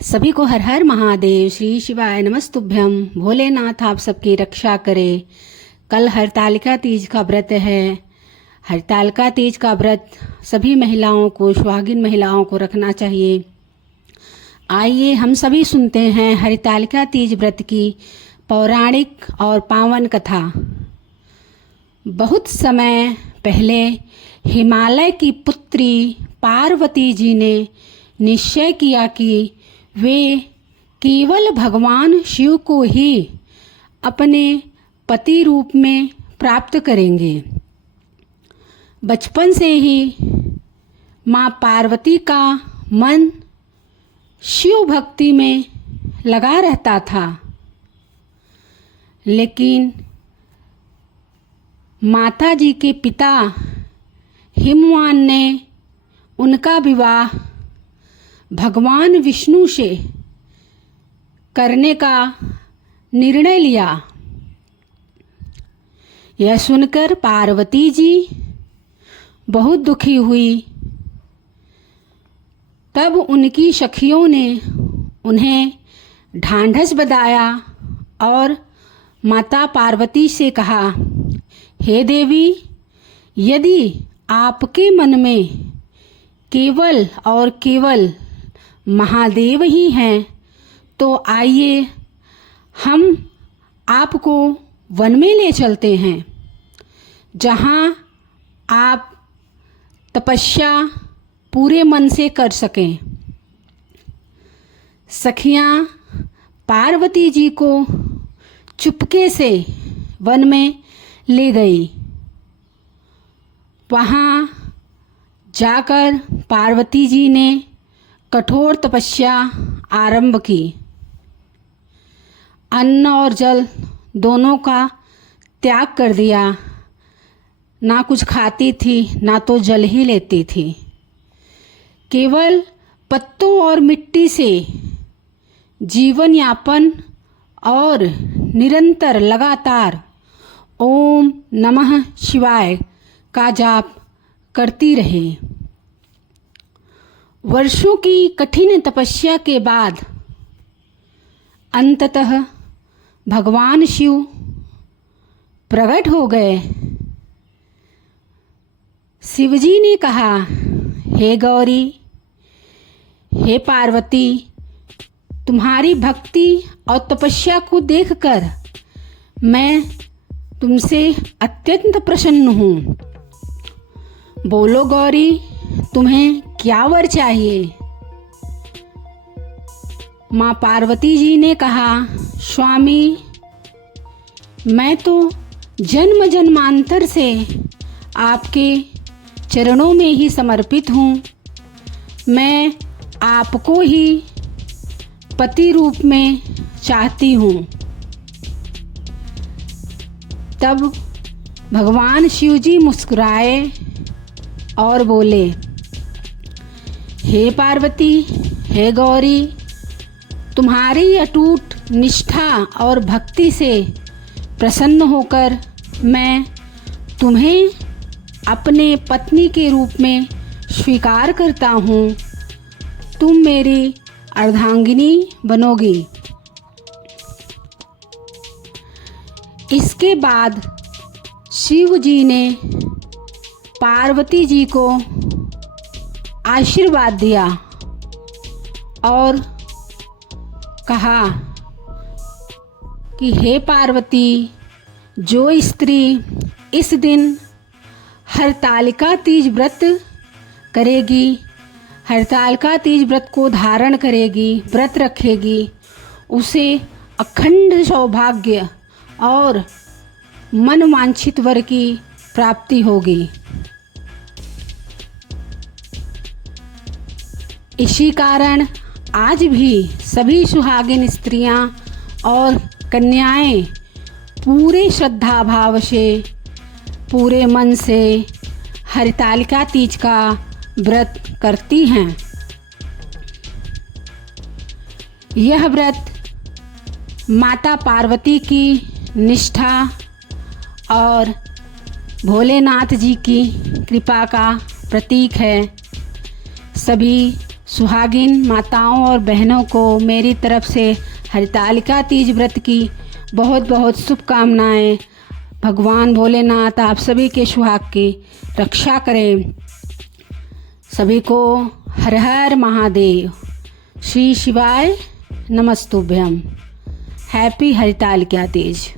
सभी को हर हर महादेव। श्री शिवाय नमस्तुभ्यम। भोलेनाथ आप सबकी रक्षा करे। कल हरतालिका तीज का व्रत है। हरतालिका तीज का व्रत सभी महिलाओं को, सुहागिन महिलाओं को रखना चाहिए। आइए हम सभी सुनते हैं हरतालिका तीज व्रत की पौराणिक और पावन कथा। बहुत समय पहले हिमालय की पुत्री पार्वती जी ने निश्चय किया कि वे केवल भगवान शिव को ही अपने पति रूप में प्राप्त करेंगे। बचपन से ही माँ पार्वती का मन शिव भक्ति में लगा रहता था, लेकिन माता जी के पिता हिमवान ने उनका विवाह भगवान विष्णु से करने का निर्णय लिया। यह सुनकर पार्वती जी बहुत दुखी हुई। तब उनकी सखियों ने उन्हें ढांढस बंधाया और माता पार्वती से कहा, हे देवी, यदि आपके मन में केवल और केवल महादेव ही हैं तो आइए हम आपको वन में ले चलते हैं, जहाँ आप तपस्या पूरे मन से कर सकें। सखियाँ पार्वती जी को चुपके से वन में ले गई। वहाँ जाकर पार्वती जी ने कठोर तपस्या आरंभ की। अन्न और जल दोनों का त्याग कर दिया। ना कुछ खाती थी, ना तो जल ही लेती थी। केवल पत्तों और मिट्टी से जीवन यापन और निरंतर लगातार ओम नमः शिवाय का जाप करती रहे। वर्षों की कठिन तपस्या के बाद अंततः भगवान शिव प्रकट हो गए। शिवजी ने कहा, हे गौरी, हे पार्वती, तुम्हारी भक्ति और तपस्या को देखकर मैं तुमसे अत्यंत प्रसन्न हूँ। बोलो गौरी, तुम्हें क्या वर चाहिए? माँ पार्वती जी ने कहा, स्वामी, मैं तो जन्म जन्मांतर से आपके चरणों में ही समर्पित हूँ। मैं आपको ही पति रूप में चाहती हूँ। तब भगवान शिवजी मुस्कुराए और बोले, हे पार्वती, हे गौरी, तुम्हारी अटूट निष्ठा और भक्ति से प्रसन्न होकर मैं तुम्हें अपने पत्नी के रूप में स्वीकार करता हूँ। तुम मेरी अर्धांगिनी बनोगी। इसके बाद शिव जी ने पार्वती जी को आशीर्वाद दिया और कहा कि हे पार्वती, जो स्त्री इस दिन हरतालिका तीज व्रत करेगी, हरतालिका तीज व्रत को धारण करेगी, व्रत रखेगी, उसे अखंड सौभाग्य और मनवांछित वर की प्राप्ति होगी। इसी कारण आज भी सभी सुहागिन स्त्रियां और कन्याएं पूरे श्रद्धा भाव से, पूरे मन से हरतालिका तीज का व्रत करती हैं। यह व्रत माता पार्वती की निष्ठा और भोलेनाथ जी की कृपा का प्रतीक है। सभी सुहागिन माताओं और बहनों को मेरी तरफ से हरितालिका तीज व्रत की बहुत बहुत शुभकामनाएं। भगवान भोलेनाथ आप सभी के सुहाग की रक्षा करें। सभी को हर हर महादेव। श्री शिवाय नमस्तुभ्यम। हैप्पी हरितालिका तीज।